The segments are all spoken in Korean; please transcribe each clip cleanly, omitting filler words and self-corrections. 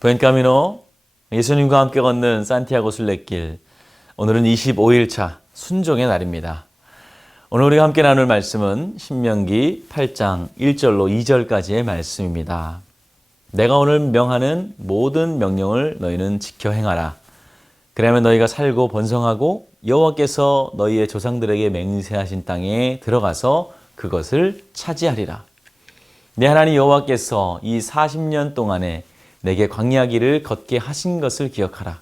부엔카미노, 예수님과 함께 걷는 산티아고 순례길. 오늘은 25일차 순종의 날입니다. 오늘 우리가 함께 나눌 말씀은 신명기 8장 1절로 2절까지의 말씀입니다. 내가 오늘 명하는 모든 명령을 너희는 지켜 행하라. 그러면 너희가 살고 번성하고 여호와께서 너희의 조상들에게 맹세하신 땅에 들어가서 그것을 차지하리라. 내 하나님 여호와께서 이 40년 동안에 내게 광야 길을 걷게 하신 것을 기억하라.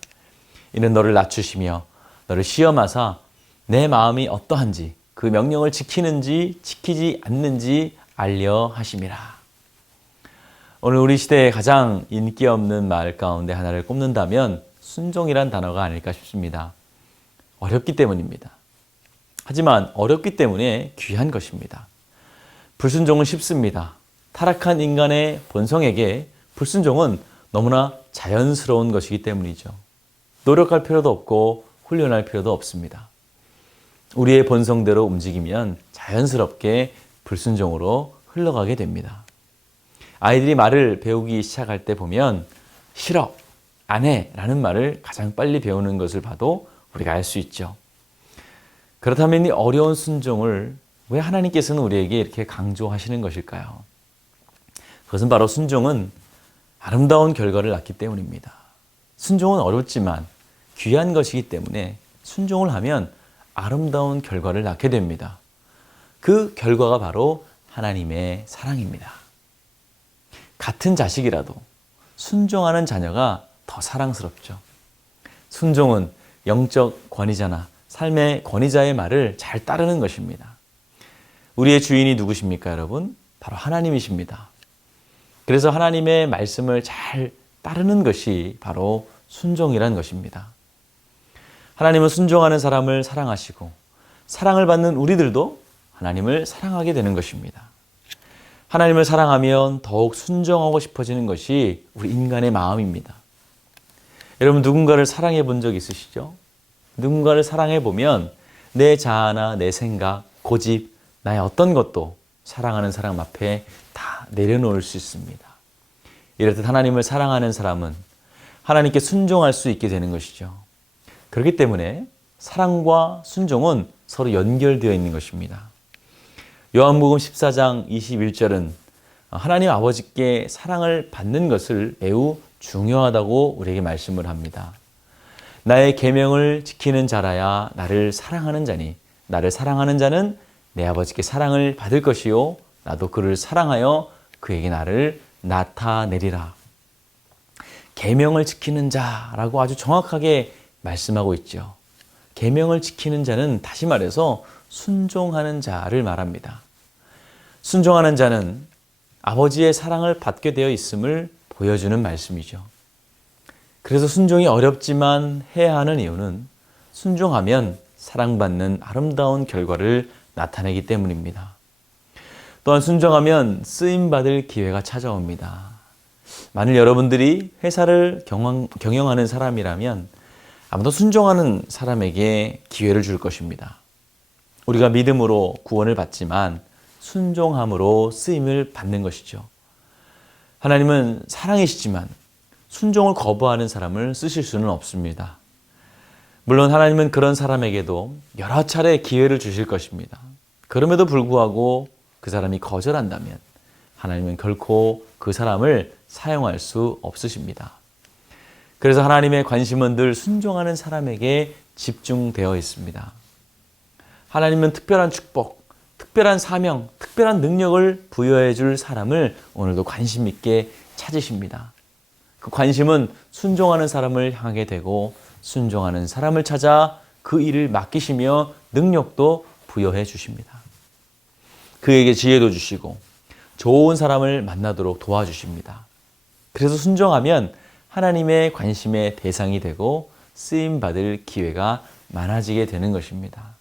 이는 너를 낮추시며 너를 시험하사 내 마음이 어떠한지 그 명령을 지키는지 지키지 않는지 알려 하심이라. 오늘 우리 시대에 가장 인기 없는 말 가운데 하나를 꼽는다면 순종이란 단어가 아닐까 싶습니다. 어렵기 때문입니다. 하지만 어렵기 때문에 귀한 것입니다. 불순종은 쉽습니다. 타락한 인간의 본성에게 불순종은 너무나 자연스러운 것이기 때문이죠. 노력할 필요도 없고 훈련할 필요도 없습니다. 우리의 본성대로 움직이면 자연스럽게 불순종으로 흘러가게 됩니다. 아이들이 말을 배우기 시작할 때 보면 싫어, 안 해 라는 말을 가장 빨리 배우는 것을 봐도 우리가 알 수 있죠. 그렇다면 이 어려운 순종을 왜 하나님께서는 우리에게 이렇게 강조하시는 것일까요? 그것은 바로 순종은 아름다운 결과를 낳기 때문입니다. 순종은 어렵지만 귀한 것이기 때문에 순종을 하면 아름다운 결과를 낳게 됩니다. 그 결과가 바로 하나님의 사랑입니다. 같은 자식이라도 순종하는 자녀가 더 사랑스럽죠. 순종은 영적 권위자나 삶의 권위자의 말을 잘 따르는 것입니다. 우리의 주인이 누구십니까, 여러분? 바로 하나님이십니다. 그래서 하나님의 말씀을 잘 따르는 것이 바로 순종이란 것입니다. 하나님은 순종하는 사람을 사랑하시고 사랑을 받는 우리들도 하나님을 사랑하게 되는 것입니다. 하나님을 사랑하면 더욱 순종하고 싶어지는 것이 우리 인간의 마음입니다. 여러분, 누군가를 사랑해 본 적 있으시죠? 누군가를 사랑해 보면 내 자아나 내 생각, 고집, 나의 어떤 것도 사랑하는 사람 앞에 다 내려놓을 수 있습니다. 이렇듯 하나님을 사랑하는 사람은 하나님께 순종할 수 있게 되는 것이죠. 그렇기 때문에 사랑과 순종은 서로 연결되어 있는 것입니다. 요한복음 14장 21절은 하나님 아버지께 사랑을 받는 것을 매우 중요하다고 우리에게 말씀을 합니다. 나의 계명을 지키는 자라야 나를 사랑하는 자니 나를 사랑하는 자는 내 아버지께 사랑을 받을 것이요 나도 그를 사랑하여 그에게 나를 나타내리라. 계명을 지키는 자라고 아주 정확하게 말씀하고 있죠. 계명을 지키는 자는 다시 말해서 순종하는 자를 말합니다. 순종하는 자는 아버지의 사랑을 받게 되어 있음을 보여주는 말씀이죠. 그래서 순종이 어렵지만 해야 하는 이유는 순종하면 사랑받는 아름다운 결과를 나타내기 때문입니다. 또한 순종하면 쓰임받을 기회가 찾아옵니다. 만일 여러분들이 회사를 경영하는 사람이라면 아무도 순종하는 사람에게 기회를 줄 것입니다. 우리가 믿음으로 구원을 받지만 순종함으로 쓰임을 받는 것이죠. 하나님은 사랑이시지만 순종을 거부하는 사람을 쓰실 수는 없습니다. 물론 하나님은 그런 사람에게도 여러 차례 기회를 주실 것입니다. 그럼에도 불구하고 그 사람이 거절한다면 하나님은 결코 그 사람을 사용할 수 없으십니다. 그래서 하나님의 관심은 늘 순종하는 사람에게 집중되어 있습니다. 하나님은 특별한 축복, 특별한 사명, 특별한 능력을 부여해 줄 사람을 오늘도 관심 있게 찾으십니다. 그 관심은 순종하는 사람을 향하게 되고 순종하는 사람을 찾아 그 일을 맡기시며 능력도 부여해 주십니다. 그에게 지혜도 주시고 좋은 사람을 만나도록 도와주십니다. 그래서 순종하면 하나님의 관심의 대상이 되고 쓰임받을 기회가 많아지게 되는 것입니다.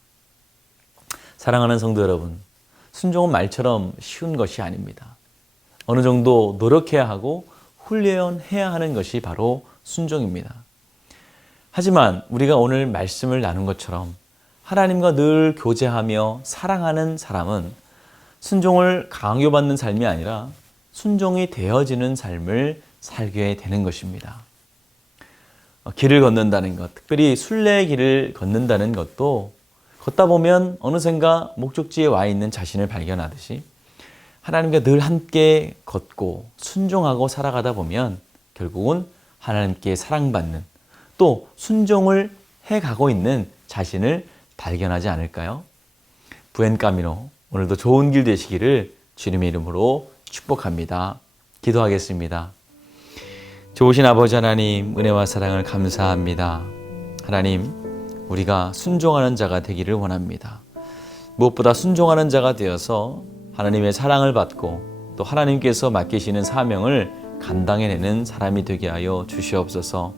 사랑하는 성도 여러분, 순종은 말처럼 쉬운 것이 아닙니다. 어느 정도 노력해야 하고 훈련해야 하는 것이 바로 순종입니다. 하지만 우리가 오늘 말씀을 나눈 것처럼 하나님과 늘 교제하며 사랑하는 사람은 순종을 강요받는 삶이 아니라 순종이 되어지는 삶을 살게 되는 것입니다. 길을 걷는다는 것, 특별히 순례의 길을 걷는다는 것도 걷다 보면 어느샌가 목적지에 와 있는 자신을 발견하듯이 하나님과 늘 함께 걷고 순종하고 살아가다 보면 결국은 하나님께 사랑받는 또 순종을 해가고 있는 자신을 발견하지 않을까요? 부엔카미노, 오늘도 좋은 길 되시기를 주님의 이름으로 축복합니다. 기도하겠습니다. 좋으신 아버지 하나님, 은혜와 사랑을 감사합니다. 하나님, 우리가 순종하는 자가 되기를 원합니다. 무엇보다 순종하는 자가 되어서 하나님의 사랑을 받고 또 하나님께서 맡기시는 사명을 감당해내는 사람이 되게 하여 주시옵소서.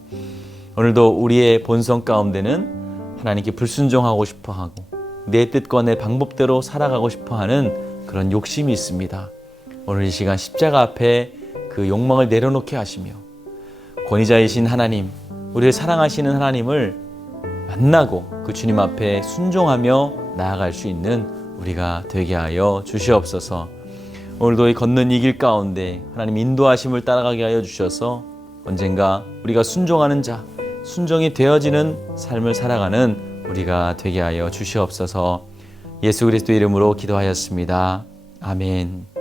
오늘도 우리의 본성 가운데는 하나님께 불순종하고 싶어하고 내 뜻과 내 방법대로 살아가고 싶어하는 그런 욕심이 있습니다. 오늘 이 시간 십자가 앞에 그 욕망을 내려놓게 하시며 권위자이신 하나님, 우리를 사랑하시는 하나님을 만나고 그 주님 앞에 순종하며 나아갈 수 있는 우리가 되게 하여 주시옵소서. 오늘도 이 걷는 이 길 가운데 하나님 인도하심을 따라가게 하여 주셔서 언젠가 우리가 순종하는 자, 순종이 되어지는 삶을 살아가는 우리가 되게 하여 주시옵소서. 예수 그리스도 이름으로 기도하였습니다. 아멘.